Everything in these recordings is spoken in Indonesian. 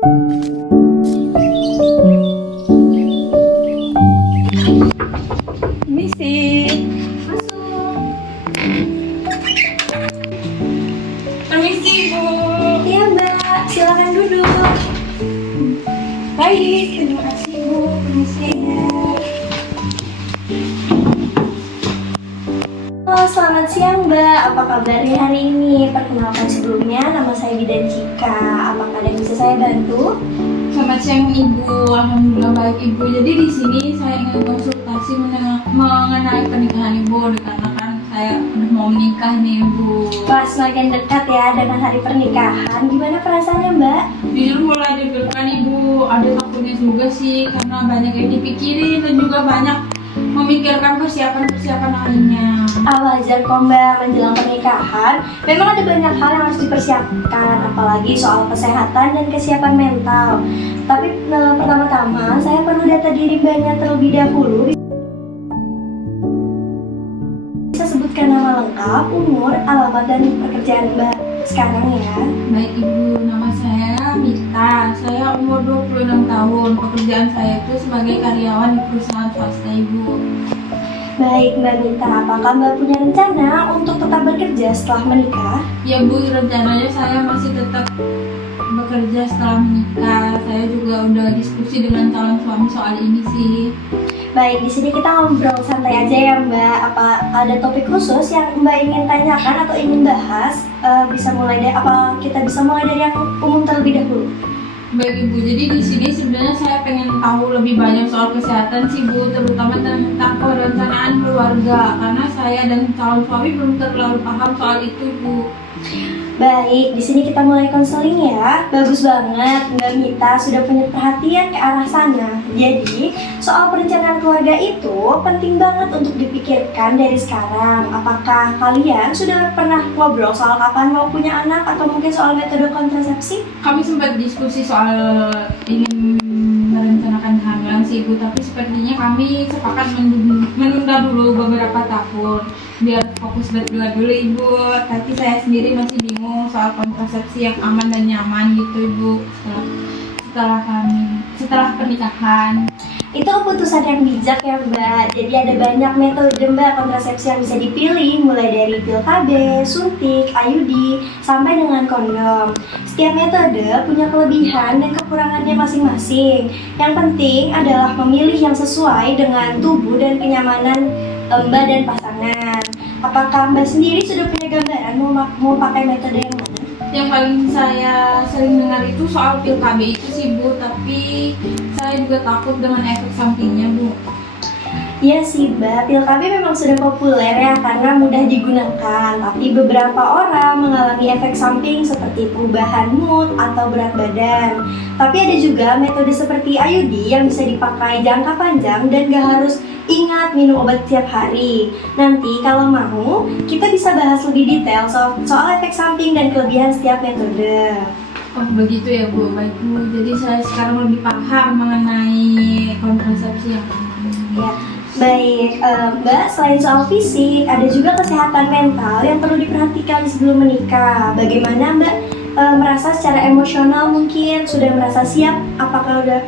Misi, masuk. Permisi, Bu. Iya Mbak, silakan duduk. Baik, terima kasih, Bu. Permisi. Halo, selamat siang Mbak. Apa kabarnya hari ini? Perkenalkan sebelumnya, nama saya Bidan Cika. Apakah ada yang bisa saya bantu? Selamat siang, Ibu. Alhamdulillah baik, Ibu. Jadi di sini saya ingin konsultasi mengenai pernikahan Ibu, dikarenakan saya udah mau menikah nih, Ibu. Wah, semakin dekat ya dengan hari pernikahan. Gimana perasaannya Mbak? Jujur mulai deg-degan, Ibu. Ada takutnya juga sih, karena banyak yang dipikirin dan juga banyak memikirkan persiapan-persiapan lainnya. Wajar kok Mbak, menjelang pernikahan memang ada banyak hal yang harus dipersiapkan, apalagi soal kesehatan dan kesiapan mental. Tapi pertama-tama saya perlu data diri Mbaknya terlebih dahulu. Bisa sebutkan nama lengkap, umur, alamat, dan pekerjaan Mbak sekarang ya. Baik, Ibu, nama saya Mita. Saya umur 26 tahun. Pekerjaan saya itu sebagai karyawan di perusahaan swasta, Ibu. Baik Mbak Mita, apakah Mbak punya rencana untuk tetap bekerja setelah menikah? Ya, Bu, rencananya saya masih tetap bekerja setelah menikah. Saya juga udah diskusi dengan calon suami soal ini sih. Baik, di sini kita ngobrol santai aja ya Mbak. Apa ada topik khusus yang Mbak ingin tanyakan atau ingin bahas? Kita bisa mulai dari yang umum terlebih dahulu? Baik, Ibu, jadi di sini sebenarnya saya pengen tahu lebih banyak soal kesehatan sih, Bu, terutama tentang perencanaan keluarga, karena saya dan calon suami belum terlalu paham soal itu, Bu. Baik, di sini kita mulai konseling ya. Bagus banget, Mbak Mita sudah punya perhatian ke arah sana. Jadi, soal perencanaan keluarga itu penting banget untuk dipikirkan dari sekarang. Apakah kalian sudah pernah ngobrol soal kapan mau punya anak atau mungkin soal metode kontrasepsi? Kami sempat diskusi soal ingin merencanakan kehamilan sih, Bu, tapi sepertinya kami sepakat menunda dulu beberapa tahun biar fokus berdua dulu, Ibu. Tapi saya sendiri masih bingung soal kontrasepsi yang aman dan nyaman gitu, Ibu, setelah pernikahan. Itu keputusan yang bijak ya Mbak. Jadi ada banyak metode Mbak kontrasepsi yang bisa dipilih, mulai dari pil KB, suntik, IUD, sampai dengan kondom. Setiap metode punya kelebihan dan kekurangannya masing-masing. Yang penting adalah memilih yang sesuai dengan tubuh dan kenyamanan Mbak dan pasangan. Apakah Mbak sendiri sudah punya gambaran mau pakai metode yang mana? Yang paling saya sering dengar itu soal pil KB itu sih, Bu, tapi saya juga takut dengan efek sampingnya, Bu. Iya sih Mbak, pil KB memang sudah populer ya karena mudah digunakan. Tapi beberapa orang mengalami efek samping seperti perubahan mood atau berat badan. Tapi ada juga metode seperti IUD yang bisa dipakai jangka panjang dan gak harus ingat minum obat tiap hari. Nanti kalau mau, kita bisa bahas lebih detail soal efek samping dan kelebihan setiap metode. Oh, begitu ya, Bu. Baik, Bu. Jadi saya sekarang lebih paham mengenai kontrasepsi yang aman. Ya. Baik, Mbak, selain soal fisik, ada juga kesehatan mental yang perlu diperhatikan sebelum menikah. Bagaimana Mbak merasa secara emosional mungkin sudah merasa siap apakah udah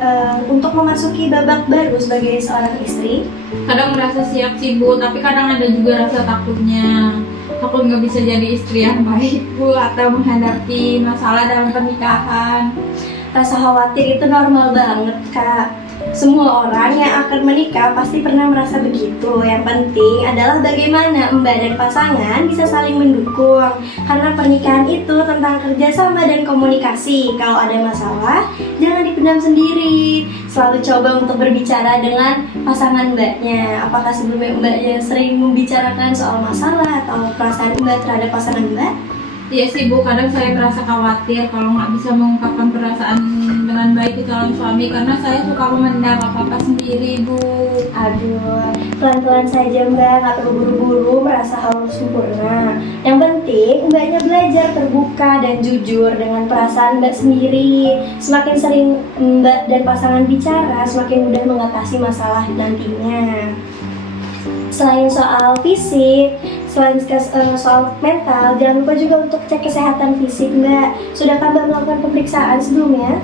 untuk memasuki babak baru sebagai seorang istri? Kadang merasa siap sih, Bu, tapi kadang ada juga rasa takutnya. Takut nggak bisa jadi istri yang baik, Bu, atau menghadapi masalah dalam pernikahan. Rasa khawatir itu normal banget, Kak. Semua orang yang akan menikah pasti pernah merasa begitu. Yang penting adalah bagaimana Mbak dan pasangan bisa saling mendukung. Karena pernikahan itu tentang kerjasama dan komunikasi. Kalau ada masalah, jangan dipendam sendiri. Selalu coba untuk berbicara dengan pasangan Mbaknya. Apakah sebelumnya Mbaknya sering membicarakan soal masalah atau perasaan Mbak terhadap pasangan Mbak? Iya sih, Bu, kadang saya merasa khawatir kalau nggak bisa mengungkapkan perasaan dengan baik ke calon suami karena saya suka memendam apa-apa sendiri, Bu. Aduh, pelan-pelan saja Mbak, nggak perlu buru-buru merasa harus sempurna. Yang penting Mbaknya belajar terbuka dan jujur dengan perasaan Mbak sendiri. Semakin sering Mbak dan pasangan bicara, semakin mudah mengatasi masalah nantinya. Selain soal fisik, selain soal mental, jangan lupa juga untuk cek kesehatan fisik Mbak. Sudahkah Mbak melakukan pemeriksaan sebelumnya?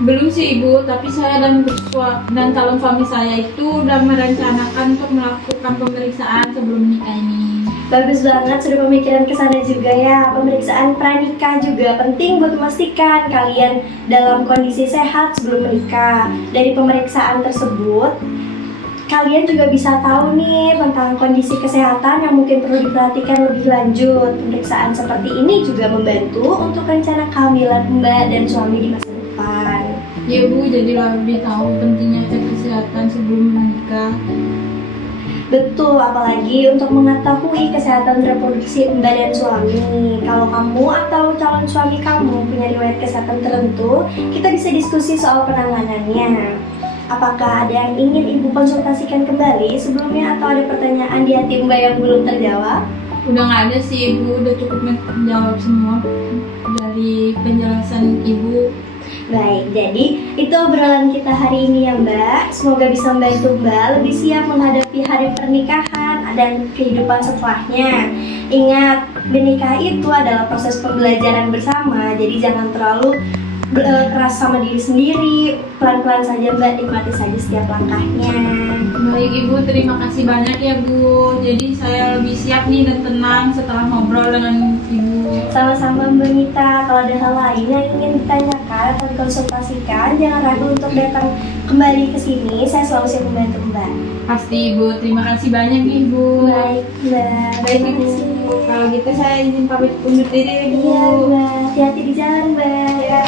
Belum sih Ibu, tapi saya dan calon suami saya itu udah merencanakan untuk melakukan pemeriksaan sebelum menikah ini. Bagus banget, sudah pemikiran ke sana juga ya. Pemeriksaan pranikah juga penting buat memastikan kalian dalam kondisi sehat sebelum menikah. Dari pemeriksaan tersebut, kalian juga bisa tahu nih tentang kondisi kesehatan yang mungkin perlu diperhatikan lebih lanjut. Pemeriksaan seperti ini juga membantu untuk rencana kehamilan Mbak dan suami di masa depan. Ya Bu, jadi lebih tahu pentingnya cek kesehatan sebelum menikah. Betul, apalagi untuk mengetahui kesehatan reproduksi Mbak dan suami. Kalau kamu atau calon suami kamu punya riwayat kesehatan tertentu, kita bisa diskusi soal penanganannya. Apakah ada yang ingin Ibu konsultasikan kembali sebelumnya atau ada pertanyaan di hati Mbak yang belum terjawab? Udah nggak ada sih Ibu, udah cukup menjawab semua dari penjelasan Ibu. Baik, jadi itu obrolan kita hari ini ya Mbak. Semoga bisa membantu Mbak lebih siap menghadapi hari pernikahan dan kehidupan setelahnya. Ingat, menikah itu adalah proses pembelajaran bersama, jadi jangan terlalu keras sama diri sendiri. Pelan-pelan saja Mbak, nikmati saja setiap langkahnya. Baik Ibu, terima kasih banyak ya Bu. Jadi saya lebih siap nih dan tenang setelah ngobrol dengan Ibu. Sama-sama Mbak Nita, kalau ada hal lain yang ingin ditanyakan atau dikonsultasikan, jangan ragu untuk datang kembali ke sini. Saya selalu siap membantu Mbak. Pasti Ibu, terima kasih banyak nih Ibu. Baik Mbak, Baik terima Ibu, kasih. kalau gitu saya izin pamit undur diri Ibu. Iya Mbak, hati-hati di jalan Mbak. Ya.